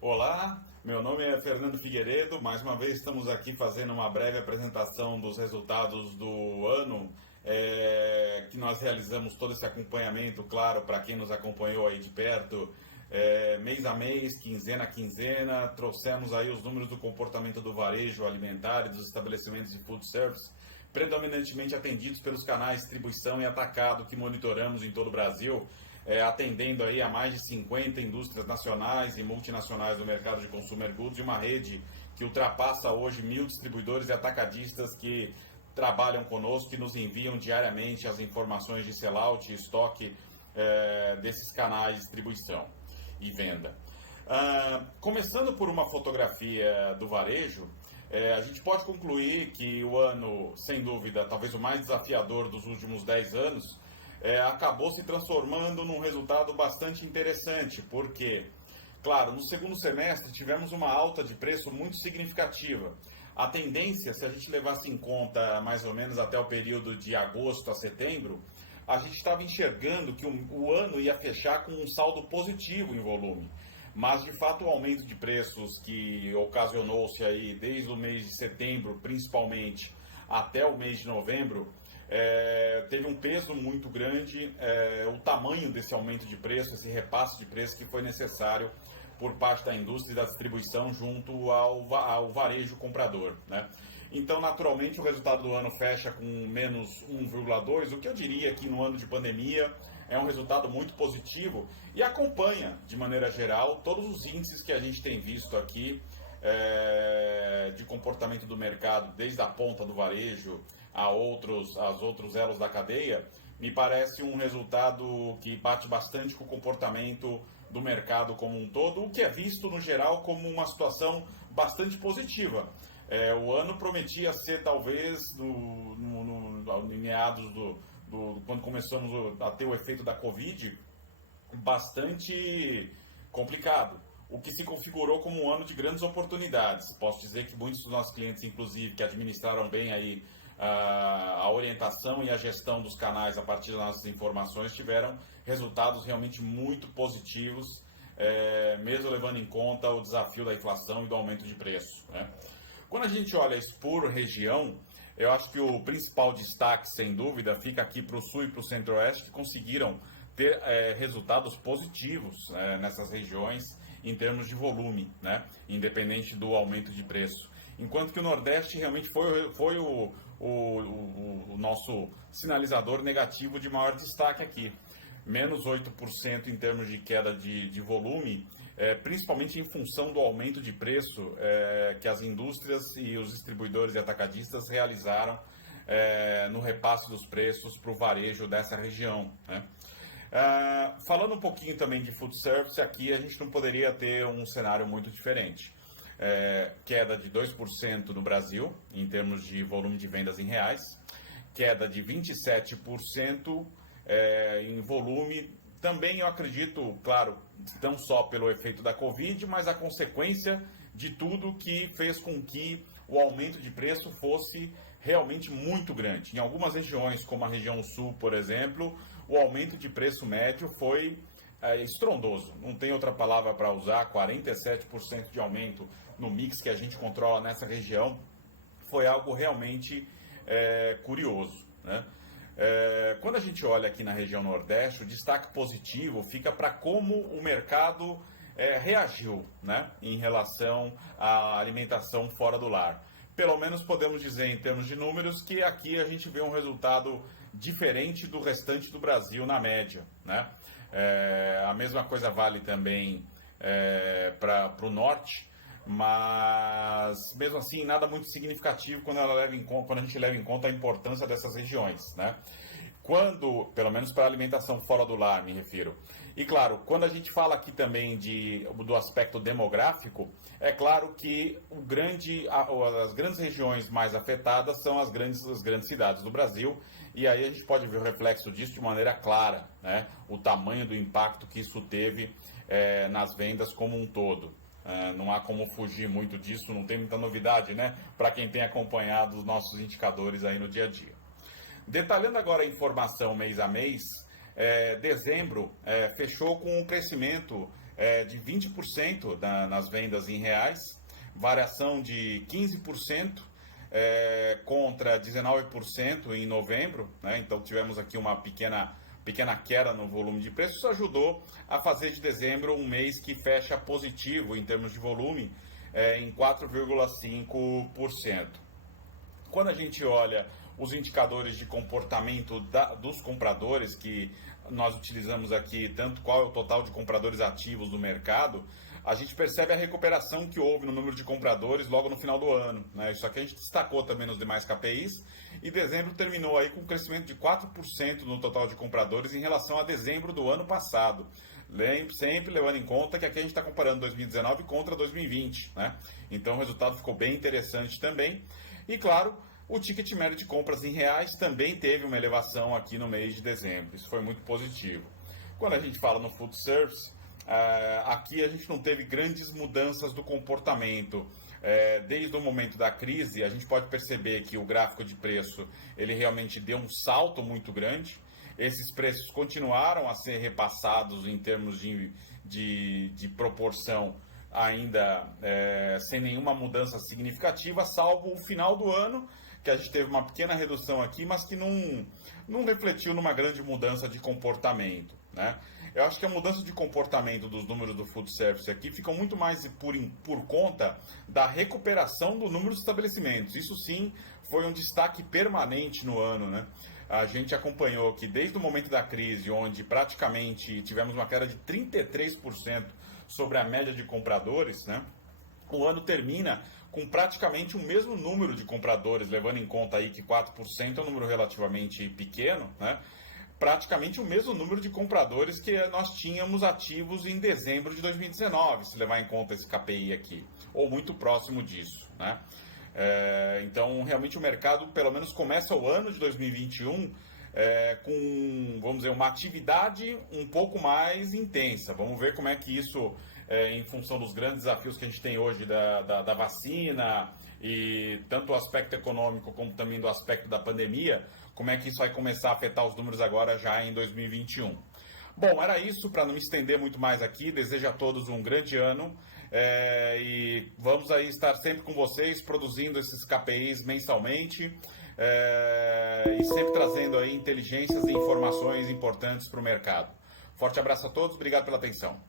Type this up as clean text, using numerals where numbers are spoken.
Olá, meu nome é Fernando Figueiredo. Mais uma vez estamos aqui fazendo uma breve apresentação dos resultados do ano, que nós realizamos todo esse acompanhamento, claro, para quem nos acompanhou aí de perto, mês a mês, quinzena a quinzena. Trouxemos aí os números do comportamento do varejo alimentar e dos estabelecimentos de food service, predominantemente atendidos pelos canais de distribuição e atacado que monitoramos em todo o Brasil, atendendo aí a mais de 50 indústrias nacionais e multinacionais do mercado de consumer goods, e uma rede que ultrapassa hoje 1.000 distribuidores e atacadistas que trabalham conosco e nos enviam diariamente as informações de sellout e estoque desses canais de distribuição e venda. Começando por uma fotografia do varejo, a gente pode concluir que o ano, sem dúvida, talvez o mais desafiador dos últimos 10 anos, acabou se transformando num resultado bastante interessante, porque, claro, no segundo semestre tivemos uma alta de preço muito significativa. A tendência, se a gente levasse em conta mais ou menos até o período de agosto a setembro, a gente estava enxergando que o ano ia fechar com um saldo positivo em volume. Mas, de fato, o aumento de preços que ocasionou-se aí desde o mês de setembro, principalmente, até o mês de novembro, teve um peso muito grande. O tamanho desse aumento de preço, esse repasse de preço que foi necessário por parte da indústria e da distribuição junto ao varejo comprador, né? Então, naturalmente, o resultado do ano fecha com menos 1,2, o que eu diria que no ano de pandemia é um resultado muito positivo e acompanha, de maneira geral, todos os índices que a gente tem visto aqui de comportamento do mercado, desde a ponta do varejo aos outros elos da cadeia. Me parece um resultado que bate bastante com o comportamento do mercado como um todo, o que é visto, no geral, como uma situação bastante positiva. O ano prometia ser, talvez, em meados quando começamos a ter o efeito da Covid, bastante complicado, o que se configurou como um ano de grandes oportunidades. Posso dizer que muitos dos nossos clientes, inclusive, que administraram bem aí a orientação e a gestão dos canais a partir das nossas informações, tiveram resultados realmente muito positivos, mesmo levando em conta o desafio da inflação e do aumento de preço, né? Quando a gente olha isso por região, eu acho que o principal destaque, sem dúvida, fica aqui para o Sul e para o Centro-Oeste, que conseguiram ter resultados positivos nessas regiões em termos de volume, né? Independente do aumento de preço. Enquanto que o Nordeste realmente foi o nosso sinalizador negativo de maior destaque aqui. Menos 8% em termos de queda de volume, principalmente em função do aumento de preço que as indústrias e os distribuidores e atacadistas realizaram no repasse dos preços para o varejo dessa região, né? Falando um pouquinho também de food service, aqui a gente não poderia ter um cenário muito diferente. Queda de 2% no Brasil, em termos de volume de vendas em reais, queda de 27% em volume. Também eu acredito, claro, não só pelo efeito da Covid, mas a consequência de tudo que fez com que o aumento de preço fosse realmente muito grande. Em algumas regiões, como a região sul, por exemplo, o aumento de preço médio foi estrondoso. Não tem outra palavra para usar. 47% de aumento no mix que a gente controla nessa região foi algo realmente curioso, né? Quando a gente olha aqui na região Nordeste, o destaque positivo fica para como o mercado reagiu, né, em relação à alimentação fora do lar. Pelo menos podemos dizer, em termos de números, que aqui a gente vê um resultado diferente do restante do Brasil na média, né? A mesma coisa vale também para o Norte, mas mesmo assim nada muito significativo quando a gente leva em conta a importância dessas regiões, né? Pelo menos para a alimentação fora do lar, me refiro. E claro, quando a gente fala aqui também do aspecto demográfico, é claro que as grandes regiões mais afetadas são as grandes cidades do Brasil, e aí a gente pode ver o reflexo disso de maneira clara, né? O tamanho do impacto que isso teve nas vendas como um todo. Não há como fugir muito disso, não tem muita novidade, né? Para quem tem acompanhado os nossos indicadores aí no dia a dia. Detalhando agora a informação mês a mês, dezembro fechou com um crescimento de 20% nas vendas em reais, variação de 15% contra 19% em novembro, né? Então tivemos aqui uma pequena queda no volume de preços. Isso ajudou a fazer de dezembro um mês que fecha positivo em termos de volume, em 4,5%. Quando a gente olha os indicadores de comportamento dos compradores, que nós utilizamos aqui, tanto qual é o total de compradores ativos do mercado, a gente percebe a recuperação que houve no número de compradores logo no final do ano, né? Isso aqui a gente destacou também nos demais KPIs, e dezembro terminou aí com um crescimento de 4% no total de compradores em relação a dezembro do ano passado. Sempre levando em conta que aqui a gente está comparando 2019 contra 2020, né? Então o resultado ficou bem interessante também. E claro, o ticket médio de compras em reais também teve uma elevação aqui no mês de dezembro. Isso foi muito positivo. Quando a gente fala no food service, aqui a gente não teve grandes mudanças do comportamento. Desde o momento da crise, a gente pode perceber que o gráfico de preço ele realmente deu um salto muito grande. Esses preços continuaram a ser repassados em termos de proporção, ainda sem nenhuma mudança significativa, salvo o final do ano, que a gente teve uma pequena redução aqui, mas que não refletiu numa grande mudança de comportamento, né? Eu acho que a mudança de comportamento dos números do food service aqui fica muito mais por conta da recuperação do número de estabelecimentos. Isso sim foi um destaque permanente no ano, né? A gente acompanhou que desde o momento da crise, onde praticamente tivemos uma queda de 33% sobre a média de compradores, né? O ano termina com praticamente o mesmo número de compradores, levando em conta aí que 4% é um número relativamente pequeno, né? Praticamente o mesmo número de compradores que nós tínhamos ativos em dezembro de 2019, se levar em conta esse KPI aqui, ou muito próximo disso, né? Então, realmente o mercado, pelo menos, começa o ano de 2021 com, vamos dizer, uma atividade um pouco mais intensa. Vamos ver como é que isso, em função dos grandes desafios que a gente tem hoje da vacina, e tanto o aspecto econômico como também do aspecto da pandemia, como é que isso vai começar a afetar os números agora já em 2021. Bom, era isso, para não me estender muito mais aqui. Desejo a todos um grande ano e vamos aí estar sempre com vocês, produzindo esses KPIs mensalmente e sempre trazendo aí inteligências e informações importantes para o mercado. Forte abraço a todos, obrigado pela atenção.